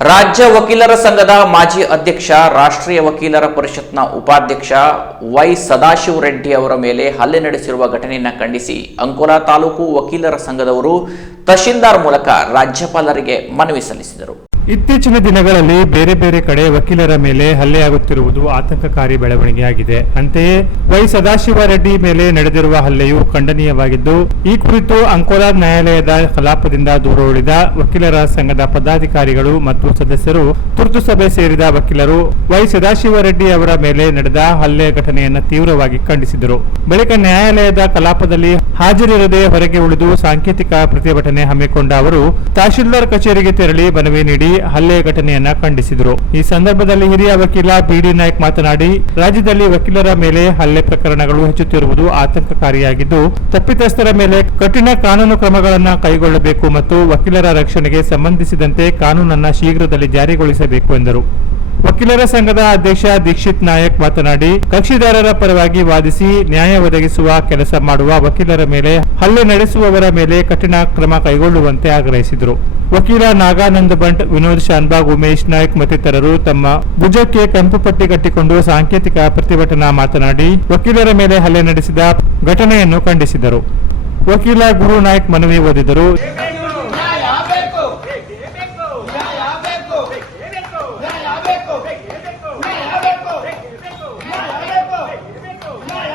ರಾಜ್ಯ ವಕೀಲರ ಸಂಘದ ಮಾಜಿ ಅಧ್ಯಕ್ಷ, ರಾಷ್ಟ್ರೀಯ ವಕೀಲರ ಪರಿಷತ್ನ ಉಪಾಧ್ಯಕ್ಷ ವೈ ಸದಾಶಿವ ರೆಡ್ಡಿ ಅವರ ಮೇಲೆ ಹಲ್ಲೆ ನಡೆಸಿರುವ ಘಟನೆಯನ್ನು ಖಂಡಿಸಿ ಅಂಕೋಲಾ ತಾಲೂಕು ವಕೀಲರ ಸಂಘದವರು ತಹಶೀಲ್ದಾರ್ ಮೂಲಕ ರಾಜ್ಯಪಾಲರಿಗೆ ಮನವಿ ಸಲ್ಲಿಸಿದರು. ಇತ್ತೀಚಿನ ದಿನಗಳಲ್ಲಿ ಬೇರೆ ಬೇರೆ ಕಡೆ ವಕೀಲರ ಮೇಲೆ ಹಲ್ಲೆಯಾಗುತ್ತಿರುವುದು ಆತಂಕಕಾರಿ ಬೆಳವಣಿಗೆಯಾಗಿದೆ. ಅಂತೆಯೇ ವೈ ಸದಾಶಿವ ರೆಡ್ಡಿ ಮೇಲೆ ನಡೆದಿರುವ ಹಲ್ಲೆಯು ಖಂಡನೀಯವಾಗಿದ್ದು, ಈ ಕುರಿತು ಅಂಕೋಲಾ ನ್ಯಾಯಾಲಯದ ಕಲಾಪದಿಂದ ದೂರ ಉಳಿದ ವಕೀಲರ ಸಂಘದ ಪದಾಧಿಕಾರಿಗಳು ಮತ್ತು ಸದಸ್ಯರು ತುರ್ತು ಸಭೆ ಸೇರಿದ ವಕೀಲರು ವೈ ಸದಾಶಿವ ರೆಡ್ಡಿ ಅವರ ಮೇಲೆ ನಡೆದ ಹಲ್ಲೆ ಘಟನೆಯನ್ನು ತೀವ್ರವಾಗಿ ಖಂಡಿಸಿದರು. ಬಳಿಕ ನ್ಯಾಯಾಲಯದ ಕಲಾಪದಲ್ಲಿ ಹಾಜರಿರದೆ ಹೊರಗೆ ಉಳಿದು ಸಾಂಕೇತಿಕ ಪ್ರತಿಭಟನೆ ಹಮ್ಮಿಕೊಂಡ ಅವರು, ತಹಶೀಲ್ದಾರ್ ಕಚೇರಿಗೆ ತೆರಳಿ ಮನವಿ ನೀಡಿ ಹಲ್ಲೆ ಘಟನೆಯನ್ನ ಖಂಡಿಸಿದರು. ಈ ಸಂದರ್ಭದಲ್ಲಿ ಹಿರಿಯ ವಕೀಲ ಬಿಡಿ ನಾಯ್ಕ್ ಮಾತನಾಡಿ, ರಾಜ್ಯದಲ್ಲಿ ವಕೀಲರ ಮೇಲೆ ಹಲ್ಲೆ ಪ್ರಕರಣಗಳು ಹೆಚ್ಚುತ್ತಿರುವುದು ಆತಂಕಕಾರಿಯಾಗಿದ್ದು, ತಪ್ಪಿತಸ್ಥರ ಮೇಲೆ ಕಠಿಣ ಕಾನೂನು ಕ್ರಮಗಳನ್ನು ಕೈಗೊಳ್ಳಬೇಕು ಮತ್ತು ವಕೀಲರ ರಕ್ಷಣೆಗೆ ಸಂಬಂಧಿಸಿದಂತೆ ಕಾನೂನನ್ನ ಶೀಘ್ರದಲ್ಲಿ ಜಾರಿಗೊಳಿಸಬೇಕು ಎಂದರು. ವಕೀಲರ ಸಂಘದ ಅಧ್ಯಕ್ಷ ದೀಕ್ಷಿತ್ ನಾಯಕ್ ಮಾತನಾಡಿ, ಕಕ್ಷಿದಾರರ ಪರವಾಗಿ ವಾದಿಸಿ ನ್ಯಾಯ ಒದಗಿಸುವ ಕೆಲಸ ಮಾಡುವ ವಕೀಲರ ಮೇಲೆ, ಹಲ್ಲೆ ನಡೆಸುವವರ ಮೇಲೆ ಕಠಿಣ ಕ್ರಮ ಕೈಗೊಳ್ಳುವಂತೆ ಆಗ್ರಹಿಸಿದರು. ವಕೀಲ ನಾಗಾನಂದ ಬಂಟ್ ವಿನೋದ್ ಶಾನ್ಬಾಗ್, ಉಮೇಶ್ ನಾಯಕ್ ಮತ್ತಿತರರು ತಮ್ಮ ಭುಜಕ್ಕೆ ಕೆಂಪು ಪಟ್ಟಿ ಕಟ್ಟಿಕೊಂಡು ಸಾಂಕೇತಿಕ ಪ್ರತಿಭಟನಾ ಮಾತನಾಡಿ, ವಕೀಲರ ಮೇಲೆ ಹಲ್ಲೆ ನಡೆಸಿದ ಘಟನೆಯನ್ನು ಖಂಡಿಸಿದರು. ವಕೀಲ ಗುರು ನಾಯಕ್ ಮನವಿ ಓದಿದರು ನ್ಯಾಯ ಬೇಕು ನ್ಯಾಯ ಬೇಕು ನ್ಯಾಯ ಬೇಕು ನ್ಯಾಯ ಬೇಕು ನ್ಯಾಯ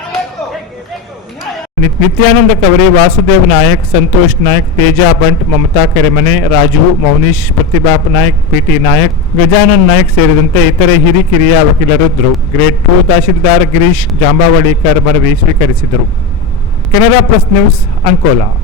ಬೇಕು ನಿತ್- ನಿತ್ಯಾನಂದ ಕವರಿ, ವಾಸುದೇವ್ ನಾಯಕ್, ಸಂತೋಷ್ ನಾಯಕ್, ತೇಜಾ ಬಂಟ್ ಮಮತಾ ಕೆರೆಮನೆ, ರಾಜು, ಮೌನೀಶ್ ಪ್ರತಿಭಾ ನಾಯಕ್, ಪಿಟಿ ನಾಯಕ್, ಗಜಾನನ್ ನಾಯಕ್ ಸೇರಿದಂತೆ ಇತರೆ ಹಿರಿಕಿರಿಯ ವಕೀಲರಿದ್ದರು ಗ್ರೇಡ್ ಟೂ ತಹಶೀಲ್ದಾರ್ ಗಿರೀಶ್, ಜಾಂಬಾವಳಿಕರ್ ಮನವಿ ಸ್ವೀಕರಿಸಿದರು. Canara press news Ankola.